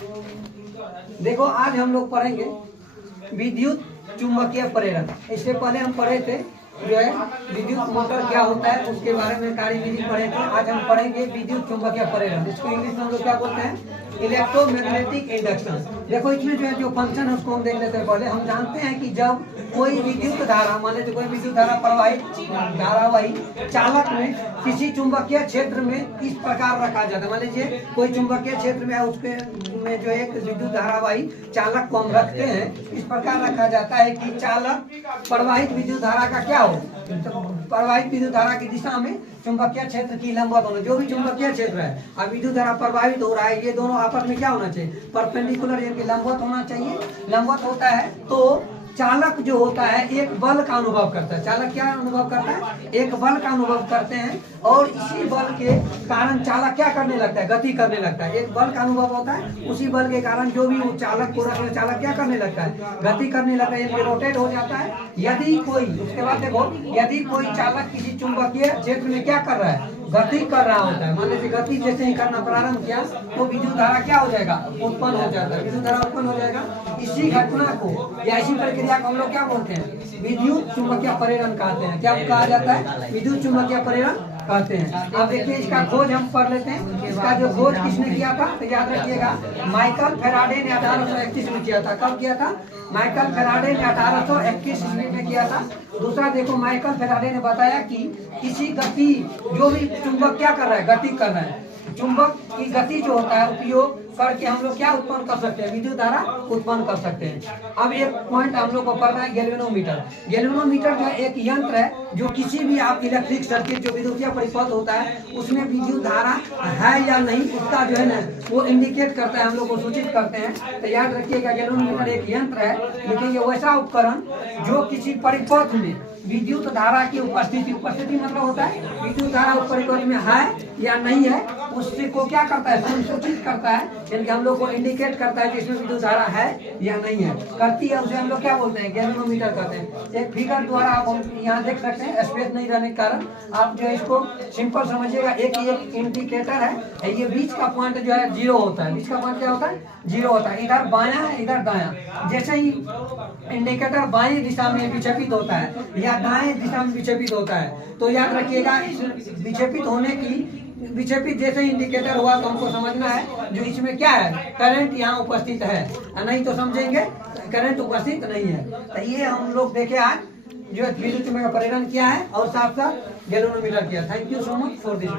देखो आज हम लोग पढ़ेंगे विद्युत चुंबकीय प्रेरण। इससे पहले हम पढ़े थे जो है विद्युत मोटर क्या होता है उसके बारे में कार्यविधि पढ़े थे। आज हम पढ़ेंगे विद्युत चुंबकीय प्रेरण। इसको इंग्लिश में हम लोग क्या बोलते हैं? Electromagnetic induction. देखो इसमें जो है जो फंक्शन है उसको हम देख लेते हैं। पहले हम जानते हैं कि जब कोई विद्युत धारा, मान लेते कोई विद्युत धारा प्रवाहित धारावाही चालक में किसी चुंबकीय क्षेत्र में इस प्रकार रखा जाता है। मान लीजिए कोई चुंबकीय क्षेत्र में उसके में जो एक विद्युत धारावाही चालक को हम रखते हैं, इस प्रकार रखा जाता है कि चालक प्रवाहित विद्युत धारा का क्या हो, तो प्रवाहित विद्युत धारा की दिशा में चुंबकीय क्षेत्र की लंबवत होना। जो भी चुंबकीय क्षेत्र है अब विद्युत धारा प्रवाहित हो रहा है, ये दोनों आपस में क्या होना चाहिए? परपेंडिकुलर, यानी लंबवत होना चाहिए। लंबवत होता है तो चालक जो होता है एक बल का अनुभव करता है। चालक क्या अनुभव करता है? एक बल का अनुभव करते हैं, और इसी बल के कारण चालक क्या करने लगता है? गति करने लगता है। एक बल का अनुभव होता है, उसी बल के कारण जो भी वो चालक को रखने, चालक क्या करने लगता है? गति करने लगता है, यानी रोटेट हो जाता है। यदि कोई, उसके बाद देखो, यदि कोई चालक किसी चुंबकीय क्षेत्र में क्या कर रहा है? गति कर रहा होता है। मान लीजिए गति जैसे ही करना प्रारंभ किया तो विद्युत धारा क्या हो जाएगा? उत्पन्न हो जाता है। विद्युत धारा उत्पन्न हो जाएगा। इसी घटना को या इसी प्रक्रिया को हम लोग क्या बोलते हैं? विद्युत चुंबकीय प्रेरण कहते हैं। क्या कहा जाता है? विद्युत चुंबकीय प्रेरण कहते हैं। अब देखिए इसका खोज हम पढ़ लेते हैं। इसका जो खोज किसने किया था तो याद रखिएगा, माइकल फैराडे ने 1831 में किया था। कब किया था? माइकल फैराडे ने 1821 में किया था। दूसरा देखो, माइकल फैराडे ने बताया कि किसी गति, जो भी चुंबक क्या कर रहा है? गति कर रहा है। चुंबक की गति जो होता है उपयोग करके हम लोग क्या उत्पन्न कर सकते हैं? विद्युत धारा उत्पन्न कर सकते हैं। अब एक पॉइंट हम लोग को पढ़ना है, गैल्वेनोमीटर। गैल्वेनोमीटर जो एक यंत्र है जो किसी भी आप इलेक्ट्रिक सर्किट, जो विद्युतीय परिपथ होता है उसमें विद्युत धारा है या नहीं, उसका जो है ना वो इंडिकेट करता है, हम लोग को सूचित करते हैं। तो याद रखिएगा गैल्वेनोमीटर एक यंत्र है, लेकिन ये वैसा उपकरण जो किसी परिपथ में विद्युत धारा की उपस्थिति मतलब होता है विद्युत धारा उस परिपथ में है या नहीं है, उससे को क्या करता है? संसूचित करता है, यानी कि हम लोग को इंडिकेट करता है कि इसमें विद्युत धारा है या नहीं है, करती है। उसे हम लोग क्या बोलते हैं? गैल्वेनोमीटर कहते हैं। एक फिगर द्वारा आप यहाँ देख सकते हैं, स्पेस नहीं रहने के कारण आप जो है इसको सिंपल समझिएगा। एक इंडिकेटर है, ये बीच का पॉइंट जो है 0 होता है। बीच का पॉइंट क्या होता है? 0 होता है। इधर बायां है, इधर दायां। जैसे ही इंडिकेटर बाएं दिशा में विक्षेपित होता है या दाएं दिशा में विक्षेपित होता है, तो याद रखिएगा इस विक्षेपित होने की, विक्षेपित जैसे इंडिकेटर हुआ तो हमको समझना है जो इसमें क्या है? करंट यहाँ उपस्थित है, नहीं तो समझेंगे करंट उपस्थित नहीं है। तो ये हम लोग देखे आज जो विद्युत चुंबकीय प्रेरण किया है और साथ साथ गैल्वेनोमीटर किया। Thank you so much for this.